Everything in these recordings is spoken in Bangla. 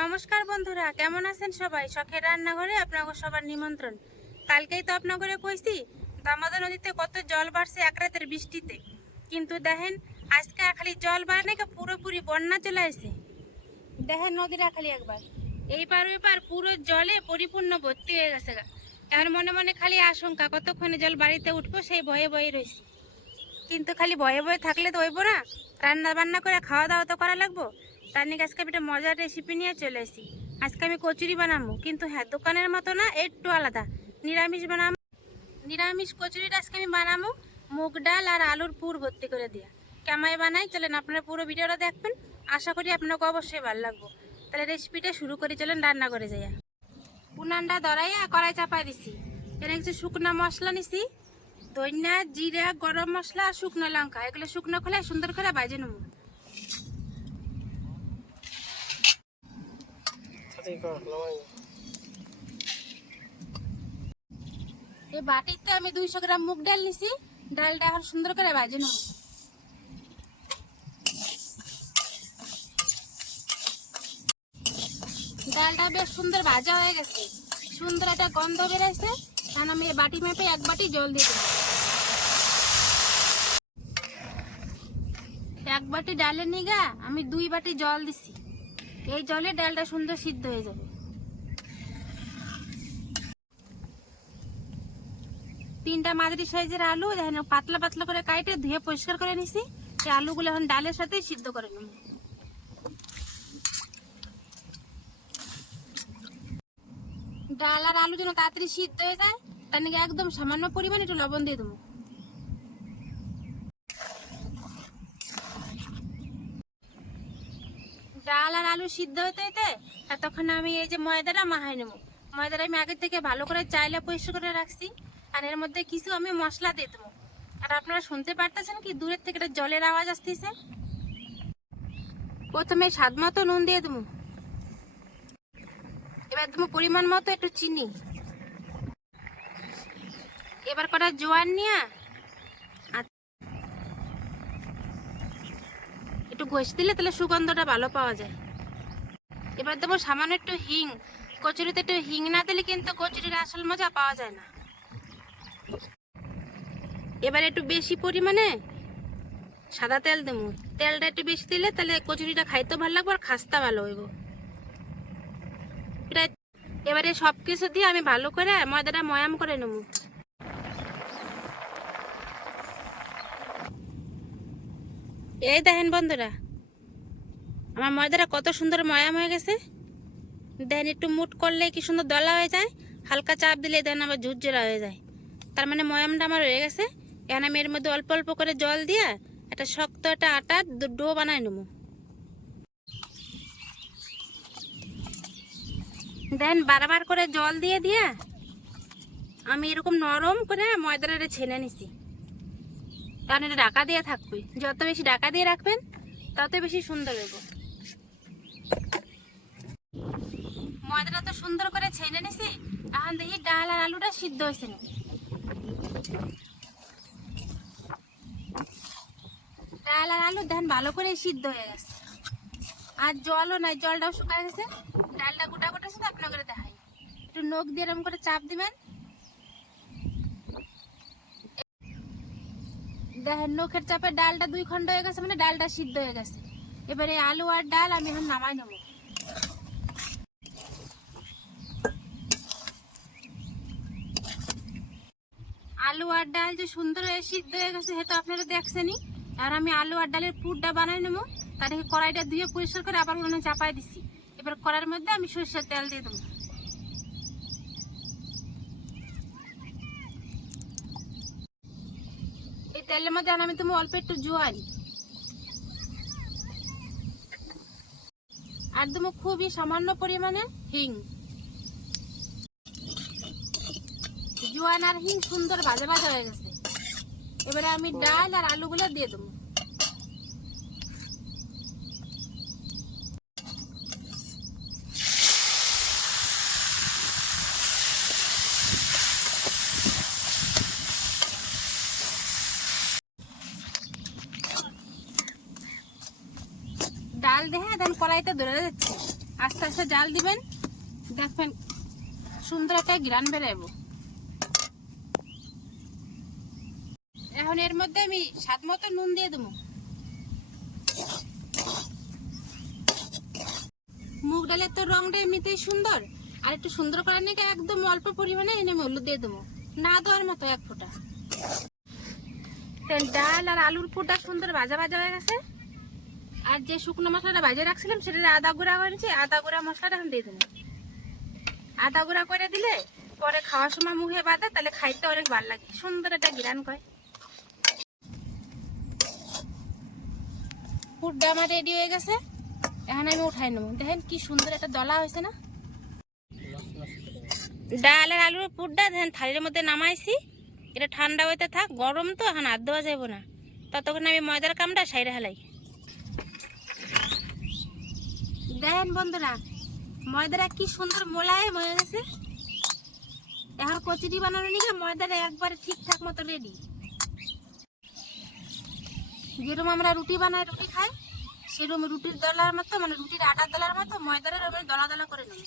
নমস্কার বন্ধুরা, কেমন আছেন সবাই? শখের রান্নাঘরে আপনাকে সবার নিমন্ত্রণ। কালকেই তো আপনাকে কইছি, দামোদর নদীতে কত জল বাড়ছে এক রাতের বৃষ্টিতে। কিন্তু দেখেন, আজকে খালি জল বাড়ে নাকি পুরোপুরি বন্যা চলে আসছে দেখেন নদীটা খালি একবার। এইবার ওইবার পুরো জলে পরিপূর্ণ ভর্তি হয়ে গেছে গা। এখন মনে মনে খালি আশঙ্কা, কতক্ষণে জল বাড়িতে উঠবো সেই ভয়ে ভয়ে রয়েছে কিন্তু খালি ভয়ে ভয়ে থাকলে তো হইব না। রান্না বান্না করে খাওয়া দাওয়া তো করা লাগবো। তার নিয়ে আজকে আমি একটা মজার রেসিপি নিয়ে চলে এসেছি। আজকে আমি কচুরি বানাবো, কিন্তু হ্যাঁ দোকানের মতো না, একটু আলাদা। নিরামিষ বানাবো। নিরামিষ কচুরিটা আজকে আমি বানাবো, মুগ ডাল আর আলুর পুর ভর্তি করে দিয়া। কেমাই বানাই? চলেন আপনারা পুরো ভিডিওটা দেখবেন। আশা করি আপনাকে অবশ্যই ভালো লাগবো। তাহলে রেসিপিটা শুরু করে, চলেন রান্না করে যাইয়া উনানটা দরাইয়া কড়াই চাপাই দিছি। এখানে কিছু শুকনা মশলা নিছি। ধনিয়া জিরা, গরম মশলা আর শুকনো লঙ্কা। এগুলো শুকনো খোলা সুন্দর করে বাজে নেব। এই বাটিতে আমি দুইশো গ্রাম মুগ ডাল নিছি। ডালটা এখন সুন্দর করে নেব। ডালটা বেশ সুন্দর ভাজা হয়ে গেছে। সুন্দর একটা গন্ধ বেরোচ্ছে কারণ আমি বাটি মেপে এক বাটি জল দিয়ে এক বাটি ডালের নিগা, আমি দুই বাটি জল দিছি। এই জলে ডালটা সুন্দর সিদ্ধ হয়ে যাবে। তিনটা মাঝারি সাইজের আলু, দেখেন পাতলা পাতলা করে কাটে ধুয়ে পরিষ্কার করে নিছি। সেই আলুগুলো এখন ডালের সাথেই সিদ্ধ করে নেব। ডাল আর আলু যেন তাড়াতাড়ি সিদ্ধ হয়ে যায়, তার নাকি একদম সামান্য পরিমাণে একটু লবণ দিয়ে দেবো। ডাল আর আলু সিদ্ধ হতে হতে তখন আমি এই যে ময়দাটা মাহাই নেব। ময়দাটা আমি আগে থেকে ভালো করে চাইলে পরিষ্কার করে রাখছি, আর এর মধ্যে কিছু আমি মশলা দিয়ে দেবো। আর আপনারা শুনতে পারতেছেন কি দূরের থেকে একটা জলের আওয়াজ আসতেছে? প্রথমে স্বাদ মতো নুন দিয়ে দেবো। এবার দেবো পরিমাণ মতো একটু চিনি। এবার কটা জোয়ার নিয়ে একটু ঘষে দিলে তাহলে সুগন্ধটা ভালো পাওয়া যায়। এবার দেবো সামান্য একটু হিং। কচুরিতে একটু হিং না দিলে কিন্তু কচুরির আসল মজা পাওয়া যায় না। এবার একটু বেশি পরিমাণে সাদা তেল দেবো। তেলটা একটু বেশি দিলে তাহলে কচুরিটা খাইতে ভালো লাগবে আর খাস্তা ভালো হইব। প্রায় এবারে সব কিছু দিয়ে আমি ভালো করে ময়দাটা ময়াম করে নেব। এই দেখেন বন্ধুরা, আমার ময়দাটা কত সুন্দর ময়াম হয়ে গেছে। দেন একটু মুট করলে কি সুন্দর দলা হয়ে যায়, হালকা চাপ দিলে দেন আবার ঝুরঝুরা হয়ে যায়। তার মানে ময়ামটা আমার হয়ে গেছে। এখন আমি এর মধ্যে অল্প অল্প করে জল দিয়ে একটা শক্ত একটা আটার ডো বানাই নেব। দেন বারবার করে জল দিয়ে দিয়ে আমি এরকম নরম করে ময়দাটা ছেনে নিছি। কারণ এটা ডাকা দিয়ে থাকবে। যত বেশি ডাকা দিয়ে রাখবেন, তত বেশি সুন্দর হইব। ময়দাটা তো সুন্দর করে ছেনে নিছি, এখন দেখি ডাল আর আলুটা সিদ্ধ হয়েছে ডাল আর আলু দেন ভালো করে সিদ্ধ হয়ে গেছে। আর জলও নাই, জলটাও শুকায় গেছে। ডালটা গোটা গোটা শুধু আপনাকে দেখাই। একটু নখ দিয়ে এরকম করে চাপ দিবেন দেখেন, নখের চাপে ডালটা দুই খণ্ড হয়ে গেছে মানে ডালটা সিদ্ধ হয়ে গেছে। এবারে আলু আর ডাল আমি এখন নামাই নেব। আলু আর ডাল যে সুন্দর হয়ে সিদ্ধ হয়ে গেছে সেটা আপনারা দেখছেনই। আর আমি আলু আর ডালের পুরটা বানাই নেব। তার থেকে কড়াইটা ধুয়ে পরিষ্কার করে আবার মনে চাপাই দিছি। এবার কড়াইয়ের মধ্যে আমি সরষের তেল দিয়ে দেবো। তেলের মধ্যে আমি তুমি অল্প একটু জোয়ান। আর তুমি খুবই সামান্য পরিমাণে হিং। জোয়ান আর হিং সুন্দর ভাজা ভাজা হয়ে গেছে। এবারে আমি ডাল আর আলুগুলো দিয়ে দেবো। ডাল দেখে দেন কড়াইতে ধরে যাচ্ছে। আস্তে আস্তে জাল দিবেন। দেখবেন সুন্দর একটা গ্রান বেরোবো এখন এর মধ্যে আমি স্বাদ মতো নুন দিয়ে দেবো। মুগ ডালের তো রংটা এমনিতেই সুন্দর। আর একটু সুন্দর করার নাকি একদম অল্প পরিমাণে এনে আমি হলুদ দিয়ে দেবো। না দেওয়ার মতো এক ফোঁটা। ডাল আর আলুর পুরটা সুন্দর ভাজা ভাজা হয়ে গেছে। আর যে শুকনো মশলাটা ভাজে রাখছিলাম সেটা আদা গুঁড়া করেছি আদা গুঁড়া মশলাটা এখন দিয়ে দেবো। আদা গুঁড়া করে দিলে পরে খাওয়ার সময় মুখে বাঁধে তাহলে খাইতে অনেক ভালো লাগে। সুন্দর একটা গিরান কয় পুরটা আমার রেডি হয়ে গেছে। এখন আমি উঠাই নেব। দেখেন কি সুন্দর একটা দলা হয়েছে না? ডাল আর আলুর পুরটা দেখেন থালির মধ্যে নামাইছি। এটা ঠান্ডা হইতে থাক, গরম তো, এখন আর দেওয়া যাব না। ততক্ষণ আমি ময়দার কামটা সাইডে হেলাই। দেখেন বন্ধুরা, ময়দাটা কি সুন্দর মোলায়েম হয়ে গেছে। এখন কচুরি বানানো নিয়ে ময়দাটা একবারে ঠিকঠাক মতো রেডি যেরকম আমরা রুটি বানাই, রুটি খাই, সেরকম রুটির দলার মতো মানে রুটির আটার দলার মতো, ময়দাটা এরকম দলা দলা করে নেবে।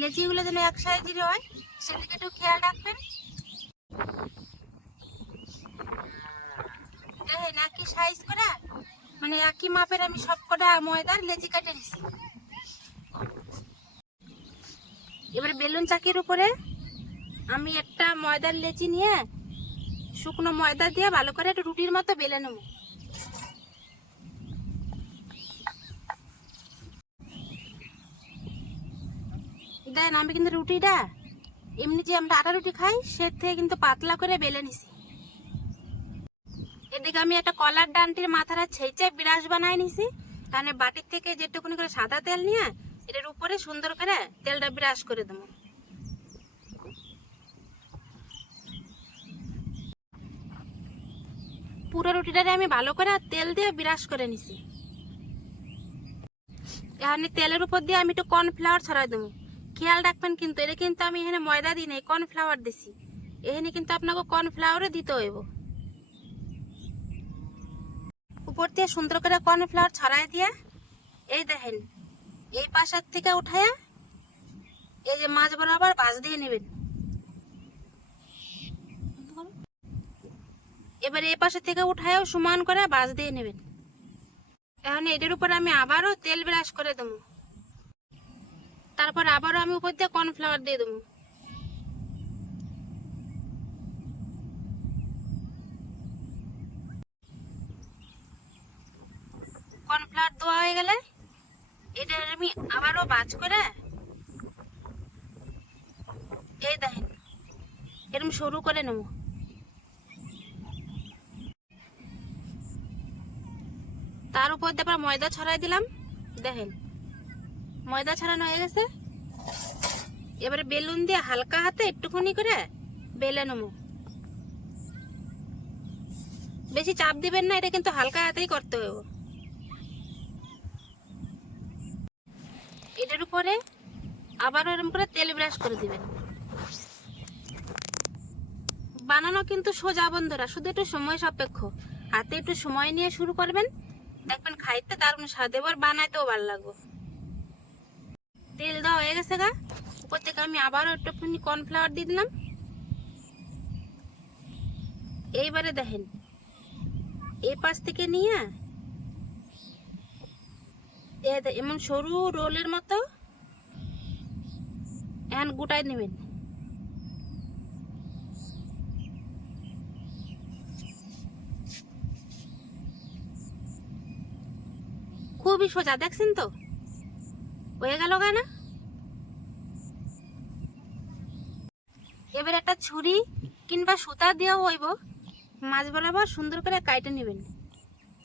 লেচিগুলো যেন এক সাইজের হয়, সেদিকে একটু খেয়াল রাখবেন। দেখেন একই সাইজ করে মানে একই মাপের আমি সব কটা ময়দার লেচি কাটে নিছি। এবার বেলুন চাকির উপরে আমি একটা ময়দার লেচি নিয়ে শুকনো ময়দা দিয়ে ভালো করে একটু রুটির মতো বেলে নেব। দেন আমি কিন্তু রুটিটা, এমনি যে আমরা আটা রুটি খাই সে থেকে কিন্তু পাতলা করে বেলে নিছি। এদিকে আমি একটা কলার ডানটির মাথাটা ছেঁচে বিরাস বানাই নিছি। তাহলে বাটির থেকে যেটুকুনি করে সাদা তেল নিয়ে এটার উপরে সুন্দর করে তেলটা বিরাস করে দেবো। পুরো রুটিটারে আমি ভালো করে তেল দিয়ে বিরাস করে নিছি। এখানে তেলের উপর দিয়ে আমি একটু কর্নফ্লাওয়ার ছড়াই দেবো। খেয়াল রাখবেন কিন্তু এটা কিন্তু আমি এখানে ময়দা দিই নাই কর্নফ্লাওয়ার দিছি। এখানে কিন্তু আপনাকে কর্নফ্লাওয়ারও দিতে হইব। উপর দিয়ে সুন্দর করে কর্নফ্লাওয়ার ছড়াই দিয়ে, এই দেখেন, এই পাশের থেকে উঠায়া এই যে মাছ বরাবর বাজ দিয়ে নেবেন। এবার এই পাশে থেকে উঠায়ও সমান করে বাজ দিয়ে নেবেন। এখন এটার উপর আমি আবারও তেল ব্রাশ করে দেবো। তারপর আবারও আমি উপর দিয়ে কর্নফ্লাওয়ার দিয়ে দেবো। কর্নফ্লাওয়ার দেওয়া হয়ে গেলে এটা আমি আবারও বাজ করে এই দেখেন এরকম সরু করে নেব। তার উপর আবার ময়দা ছড়াই দিলাম, দেখেন, ময়দা ছড়ানো হয়ে গেছে। এবারে বেলুন দিয়ে হালকা হাতে একটুখানি করে বেলে নেব। বেশি চাপ দিবেন না, এটা কিন্তু হালকা হাতেই করতে হবে। এটার উপরে আবার এরকম করে তেল ব্রাশ করে দিবেন। বানানো কিন্তু সোজা বন্ধুরা, শুধু একটু সময় সাপেক্ষ। হাতে একটু সময় নিয়ে শুরু করবেন। দেখবেন খাইতে দারুণ স্বাদ, এবার বানাইতেও ভালো লাগবে। তেল দেওয়া হয়ে গেছে গা। উপর থেকে আমি আবারও একটুখানি কর্নফ্লাওয়ার দিয়ে দিলাম। এইবারে দেখেন এই পাশ থেকে নিয়ে এ এমন সরু রোলের মতো। এখন গোটাই নেবেন। খুবই সোজা, দেখছেন তো? হয়ে গেল না এবার একটা ছুরি কিংবা সুতা দিয়েও হইব। মাছ বরাবর সুন্দর করে কাটে নেবেন।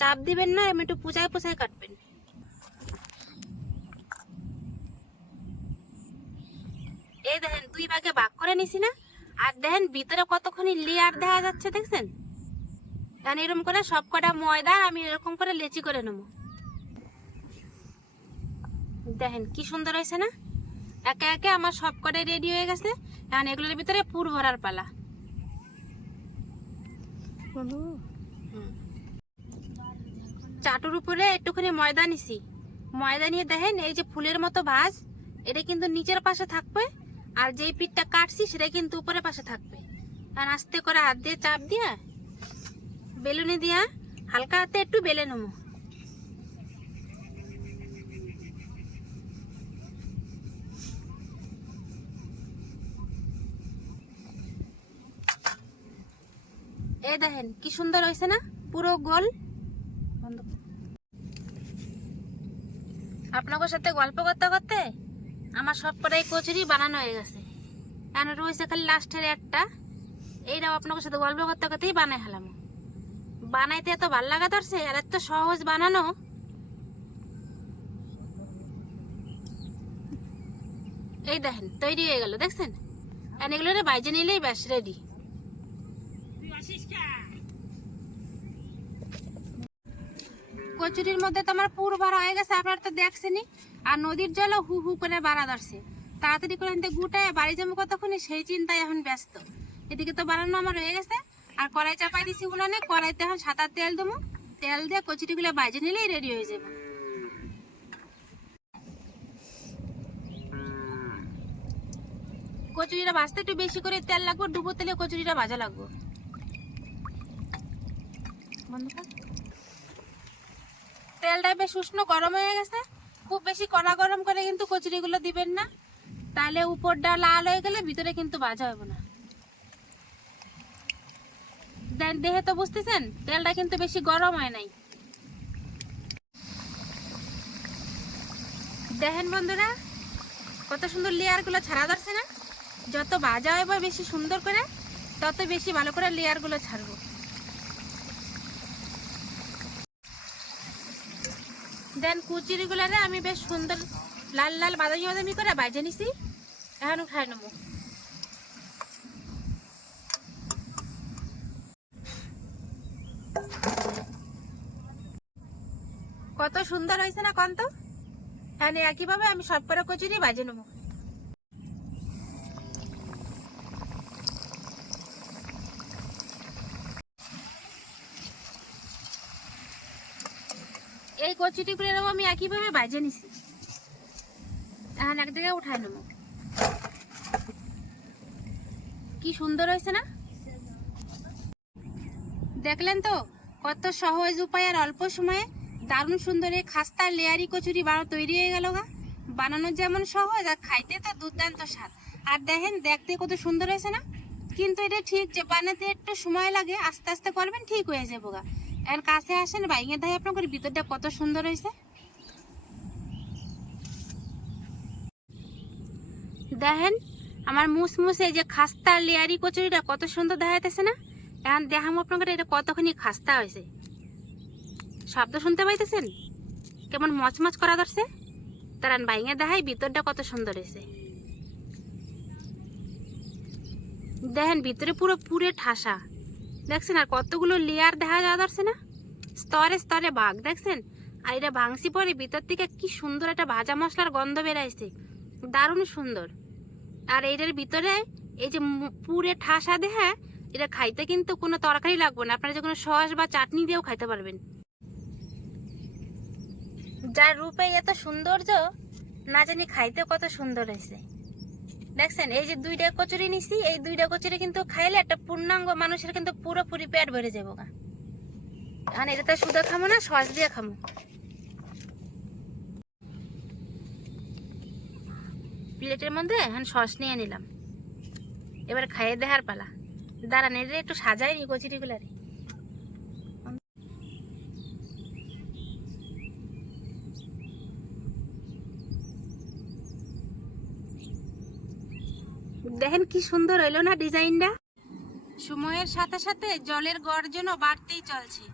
চাপ দিবেন না, এমনি একটু পুচায় পুচায় কাটবেন। এই দেখেন দুই ভাগে ভাগ করে নিছি না। আর দেখেন ভিতরে কতক্ষণই লেয়ার দেখা যাচ্ছে দেখছেন? এখন এরকম করে সব কটা ময়দা আমি এরকম করে লেচি করে নেব। দেখেন কি সুন্দর হয়েছে না? একে একে আমার সব কটাই রেডি হয়ে গেছে। এখন এগুলোর ভিতরে পুর ভরার পালা। চাটুর উপরে একটুখানি ময়দা নিছি। ময়দা নিয়ে দেখেন এই যে ফুলের মতো ভাজ এটা কিন্তু নিচের পাশে থাকবে। আর যেই পিঠটা কাটছি, সেটা কিন্তু উপরের পাশে থাকবে। আর আস্তে করে হাত দিয়ে চাপ দিয়া, বেলুনে দিয়া হালকা হাতে একটু বেলে নেব। এই দেখেন, কি সুন্দর হয়েছে না? পুরো গোল। আপনাদের সাথে গল্প করতে করতে আমার সব কটাই কচুরি বানানো হয়ে গেছে। এখন রয়েছে খালি লাস্টের একটা। এইটাও আপনাদের সাথে গল্প করতে করতেই বানাই হলাম। বানাইতে এত ভালো লাগা ধরছে, আর এত সহজ বানানো। এই দেখেন, তৈরি হয়ে গেল, দেখছেন? এগুলো বাইজে নিলেই ব্যাস রেডি কচুরির মধ্যে তো আমার পুর ভরা হয়ে গেছে, আপনারা তো দেখছেনই। আর নদীর জলও হু হু করে বাড়া ধরছে। তাড়াতাড়ি করে আনতে গুটায় বাড়ি যাব কতক্ষণে, সেই চিন্তায় এখন ব্যস্ত। এদিকে তো বানানো আমার হয়ে গেছে। আর কড়াই চাপাই দিছি উনানে, কড়াইতে এখন সাতার তেল দেবো। তেল দিয়ে কচুরিগুলো বাইজে নিলেই রেডি হয়ে যাবে। কচুরিটা ভাজতে একটু বেশি করে তেল লাগবে, ডুবো তেলে কচুরিটা ভাজা লাগবে। বন্ধ। তেলটা বেশ উষ্ণ গরম হয়ে গেছে। খুব বেশি কড়া গরম করে কিন্তু কচুরিগুলো দিবেন না। তাহলে উপরটা লাল হয়ে গেলে ভিতরে কিন্তু ভাজা হবে না। দেহে তো বুঝতেছেন, তেলটা কিন্তু বেশি গরম হয় নাই। দেখেন বন্ধুরা, কত সুন্দর লেয়ারগুলো ছাড়া ধরছে না। যত ভাজা হবে বেশি সুন্দর করে, তত বেশি ভালো করে লেয়ারগুলো ছাড়বো। দেন কুচিরিগুলারে আমি বেশ সুন্দর লাল লাল বাদামি বাদামি করে বাজে নিছি। এখন উঠাই নেব। কত সুন্দর হয়েছে না কন্ত? এখানে একইভাবে আমি সব করে কচুরি বাজে নেব। এই কচুরিগুলো আমি একইভাবে বাজে নিছি। এখন এক জায়গায় উঠাই নেব। কি সুন্দর হয়েছে না? দেখলেন তো, কত সহজ উপায় আর অল্প সময়ে দারুণ সুন্দর এই খাস্তা লেয়ারি কচুরি বানানো তৈরি হয়ে গেল গা। বানানো যেমন সহজ আর খাইতে তো দুর্দান্ত স্বাদ। আর দেখেন, দেখতে কত সুন্দর হয়েছে না? কিন্তু এটা ঠিক যে বানাতে একটু সময় লাগে, আস্তে আস্তে করবেন, ঠিক হয়ে যাব গা। এখন কাছে আসেন বাইঙে দেয় আপনার ভিতরটা কত সুন্দর হয়েছে। দেখেন, আমার মুসমুস যে খাস্তা লেয়ারি কচুরিটা কত সুন্দর দেখা যাইতেছে না? এখন দেখাম আপনাদের এটা কতখানি খাস্তা হয়েছে। শব্দ শুনতে পাইতেছেন? কেমন মচমচ করা ধরছে? তার বাইঙে দেখাই ভিতরটা কত সুন্দর হয়েছে। দেখেন, ভিতরে পুরো পুরে ঠাসা। দেখছেন আর কতগুলো লেয়ার দেখা যাওয়া ধরছে না? স্তরে স্তরে বাঘ, দেখছেন? আর এটা ভাঙছি পরে ভিতর থেকে কি সুন্দর একটা ভাজা মশলার গন্ধ বেরাইছে। দারুণ সুন্দর। আর এইটার ভিতরে এই যে পুরে ঠাসা দেহা, এটা খাইতে কিন্তু কোনো তরকারি লাগবে না। আপনারা যে কোনো সস বা চাটনি দিয়েও খাইতে পারবেন। যার রূপে এত সৌন্দর্য, না জানি খাইতে কত সুন্দর হয়েছে। দেখছেন, এই যে দুইটা কচুরি নিছি, এই দুইটা কচুরি কিন্তু খাইলে একটা পূর্ণাঙ্গ মানুষের কিন্তু পুরোপুরি পেট ভরে যাব গা। আর এটা তো শুধু খামো না, সস দিয়ে খামো। প্লেটের মধ্যে এখন সস নিয়ে নিলাম। এবার খাইয়ে দেহার পালা। দাঁড়ান এটা একটু সাজাই নি কচুরিগুলারে। দেখেন কি সুন্দর হইল না ডিজাইনটা। সময়ের সাথে সাথে জলের গর্জনও বাড়তেই চলছে।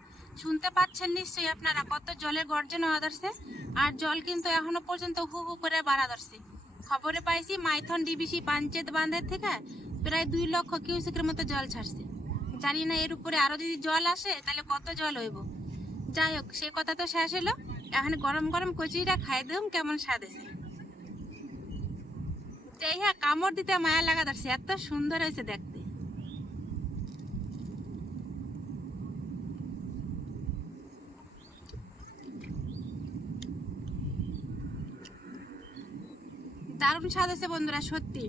শুনতে পাচ্ছেন নিশ্চয়ই আপনারা কত জলের গর্জন ধরছে। আর জল কিন্তু এখনও পর্যন্ত হু হু করে বাড়া ধরছে। খবরে পাইছি মাইথন ডিবিসি পাঞ্চেত বাঁধের থেকে প্রায় দুই লক্ষ কিউসেকের মতো জল ছাড়ছে। জানি না এর উপরে আরও যদি জল আসে, তাহলে কত জল হইব। যাই হোক, সে কথা তো শেষ হলো এখন গরম গরম কচুরিটা খাই দেব, কেমন স্বাদ হ্যাঁ কামড় দিতে মায়া লাগা ধরছে এত সুন্দর হয়েছে দেখতে। দারুণ স্বাদ আছে বন্ধুরা, সত্যি।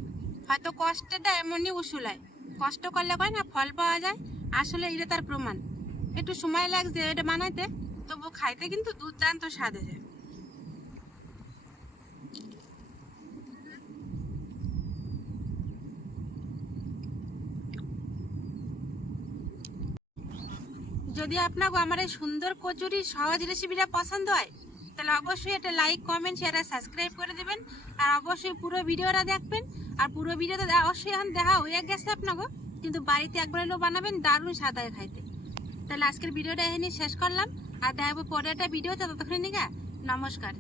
হয়তো কষ্টটা এমনই উসুলায়। কষ্ট করলে কয় না, ফল পাওয়া যায়, আসলে এটা তার প্রমাণ। একটু সময় লাগছে এটা বানাইতে, তবু খাইতে কিন্তু দুর্দান্ত স্বাদ আছে যদি আপনাকে আমার এই সুন্দর কচুরি সহজ রেসিপিটা পছন্দ হয়, তাহলে অবশ্যই একটা লাইক কমেন্ট শেয়ার আর সাবস্ক্রাইব করে দেবেন। আর অবশ্যই পুরো ভিডিওটা দেখবেন। আর পুরো ভিডিওটা অবশ্যই এখন দেখা হয়ে গেছে আপনাকে, কিন্তু বাড়িতে একবার এলো বানাবেন দারুণ সাদা খাইতে। তাহলে আজকের ভিডিওটা এখানে শেষ করলাম। আর দেখাবো পরে একটা ভিডিও তো ততক্ষণ নিকা, নমস্কার।